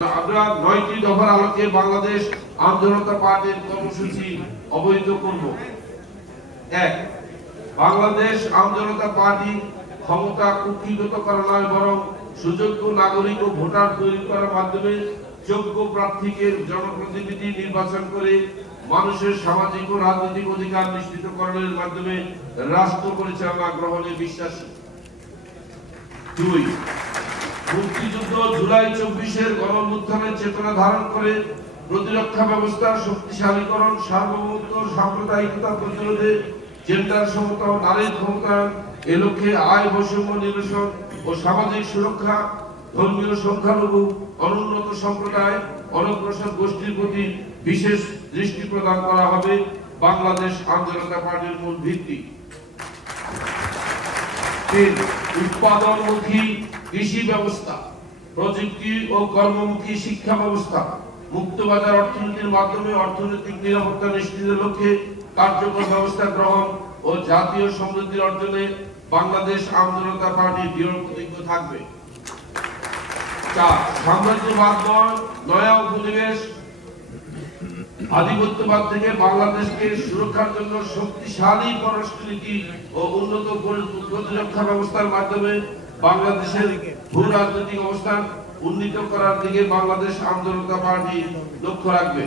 আমরা ৯টি দফার আলোকে বাংলাদেশ আম জনতা পার্টির কর্মসূচি অবহিত করব। ১. বাংলাদেশ আম জনতা পার্টি ক্ষমতা কুক্ষিগত করা নয়, বরং সুযোগ্য নাগরিক ও ভোটার তৈরি করার মাধ্যমে যোগ্য প্রার্থীকে জনপ্রতিনিধি নির্বাচন করে মানুষের সামাজিক ও রাজনৈতিক অধিকার নিশ্চিতকরণের মাধ্যমে রাষ্ট্র পরিচালনা গ্রহণে বিশ্বাসী। ২. মুক্তিযুদ্ধ জুলাই ২৪-এর গণঅভ্যুত্থানের চেতনা ধারণ করে প্রতিরক্ষা ব্যবস্থার শক্তিশালীকরণ, সার্বভৌমত্ব, সাম্প্রদায়িকতা প্রতিরোধে, জেন্ডার সমতা ও নারীর ক্ষমতায়ন, এ লক্ষ্যে আয় বৈষম্য নিরসন ও সামাজিক সুরক্ষা, ধর্মীয় সংখ্যালঘু, অনুন্নত সম্প্রদায়, অনগ্রসর গোষ্ঠীর প্রতি বিশেষ দৃষ্টি প্রদান করা হবে বাংলাদেশ আম জনতা পার্টির মূল ভিত্তি। ৩. উৎপাদনমুখী কৃষি ব্যবস্থা, প্রযুক্তি ও কর্মমুখী শিক্ষা ব্যবস্থা, মুক্তবাজার অর্থনীতির মাধ্যমে অর্থনৈতিক নিরাপত্তা নিশ্চিতের লক্ষ্যে কার্যকর ব্যবস্থা গ্রহণ ও জাতীয় সমৃদ্ধি অর্জনে বাংলাদেশ আম জনতা পার্টি দৃঢ় প্রতিজ্ঞ থাকবে। ৪. সাম্রাজ্যবাদ নয়, নয়া উপনিবেশ আধিপত্যবাদ থেকে বাংলাদেশকে সুরক্ষার জন্য শক্তিশালী পররাষ্ট্রনীতি ও উন্নত প্রতিরক্ষা ব্যবস্থার মাধ্যমে বাংলাদেশের ভূ রাজনৈতিক অবস্থান উন্নীত করার দিকে বাংলাদেশ আম জনতা পার্টি লক্ষ্য রাখবে।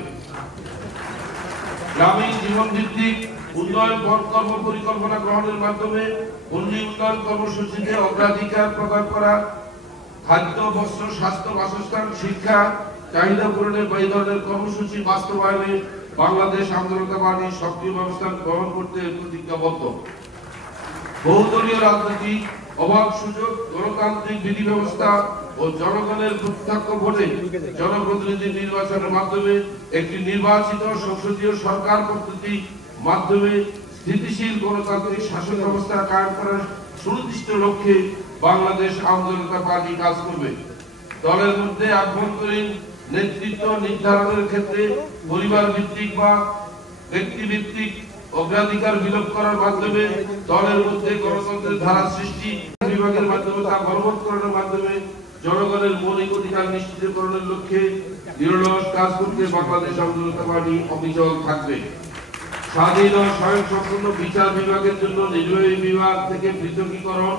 গ্রামীণ জীবন ভিত্তিক উন্নয়ন কর্ম পরিকল্পনা গ্রহণের মাধ্যমে পল্লী উন্নয়ন কর্মসূচিতে অগ্রাধিকার প্রদান করা, খাদ্য, বস্ত্র, স্বাস্থ্য, বাসস্থান, শিক্ষা চাহিদা পূরণের এই ধরনের কর্মসূচি বাস্তবায়নে বাংলাদেশ আম জনতা পার্টি সক্রিয় ব্যবস্থা গ্রহণ করতে প্রতিজ্ঞাবদ্ধ। বহুদলীয় রাজনীতি, অবাধ সুযোগ, গণতান্ত্রিক বিধি ব্যবস্থা ও জনগণের প্রত্যক্ষ ভোটে জনপ্রতিনিধি নির্বাচনের মাধ্যমে একটি নির্বাচিত সংসদীয় সরকার পদ্ধতির মাধ্যমে স্থিতিশীল গণতান্ত্রিক শাসন ব্যবস্থা কায়েম করার সুনির্দিষ্ট লক্ষ্যে বাংলাদেশ আম জনতা পার্টি কাজ করবে। দলের মধ্যে আভ্যন্তরীণ নেতৃত্ব নির্ধারণের ক্ষেত্রে পরিবার ভিত্তিক বা ব্যক্তি ভিত্তিক অগ্রাধিকার বিলোপ করার মাধ্যমে দলের মধ্যে গণতন্ত্রের ধারা সৃষ্টি, বিভাগের মাধ্যমে তা বলবৎকরণের মাধ্যমে জনগণের মৌলিক অধিকার নিশ্চিতকরণের লক্ষ্যে দৃঢ় কাজ করতে বাংলাদেশ আম জনতা পার্টি অবিচল থাকবে। স্বাধীন ও স্বয়ংসম্পূর্ণ বিচার বিভাগের জন্য নির্বাহী বিভাগ থেকে পৃথকীকরণ,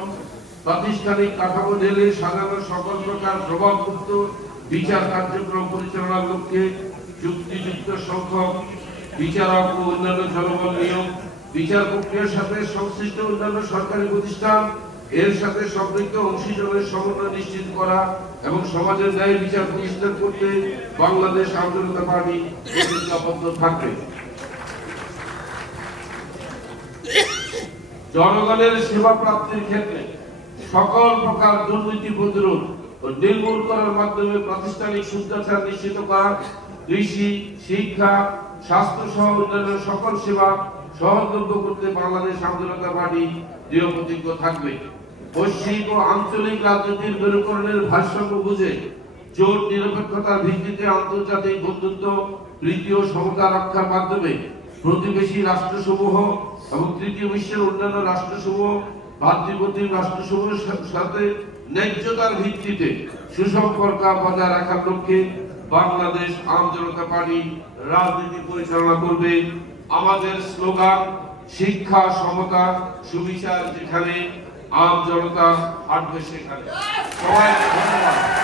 প্রাতিষ্ঠানিক কাঠামো ঢেলে সাজানো সকল প্রকার প্রভাবমুক্ত বিচার কার্যক্রম পরিচালনার লক্ষ্যে যুক্তিযুক্ত সংখ্যক বিচারক ও অন্যান্য জনবল নিয়োগ, বিচার প্রক্রিয়ার সাথে সংশ্লিষ্ট অন্যান্য সরকারি প্রতিষ্ঠান এর সাথে সম্পৃক্ত অংশীজনের সমন্বয় নিশ্চিত করা এবং সমাজের ন্যায় বিচার প্রতিষ্ঠা করতে বাংলাদেশ আম জনতা পার্টি প্রতিজ্ঞাবদ্ধ থাকবে। জনগণের সেবা প্রাপ্তির ক্ষেত্রে সকল প্রকার দুর্নীতি প্রতিরোধ ও নির্মূল করার মাধ্যমে প্রাতিষ্ঠানিক শুদ্ধাচার নিশ্চিত করা, কৃষি, শিক্ষা, স্বাস্থ্য সহ অন্যান্য সকল সেবা সহজলভ্য করতে বাংলাদেশ আম জনতা পার্টি দৃঢ় প্রতিজ্ঞ থাকবে। বৈশ্বিক ও আঞ্চলিক রাজনীতির মেরুকরণের ভারসাম্য বুঝে জোট নিরপেক্ষতার ভিত্তিতে আন্তর্জাতিক বন্ধুত্ব, প্রীতি ও সমতা রক্ষার মাধ্যমে প্রতিবেশী রাষ্ট্রসমূহ এবং তৃতীয় বিশ্বের অন্যান্য রাষ্ট্রসমূহ, ভাতৃপ্রতিম রাষ্ট্রসমূহের সাথে ন্যায্যতার ভিত্তিতে সুসম্পর্ক বজায় রাখার লক্ষ্যে বাংলাদেশ আম জনতা পার্টি রাজনীতি পরিচালনা করবে। আমাদের স্লোগান শিক্ষা, সমতা, সুবিচার, যেখানে আম জনতা আসবে সেখানে। সবাইকে ধন্যবাদ।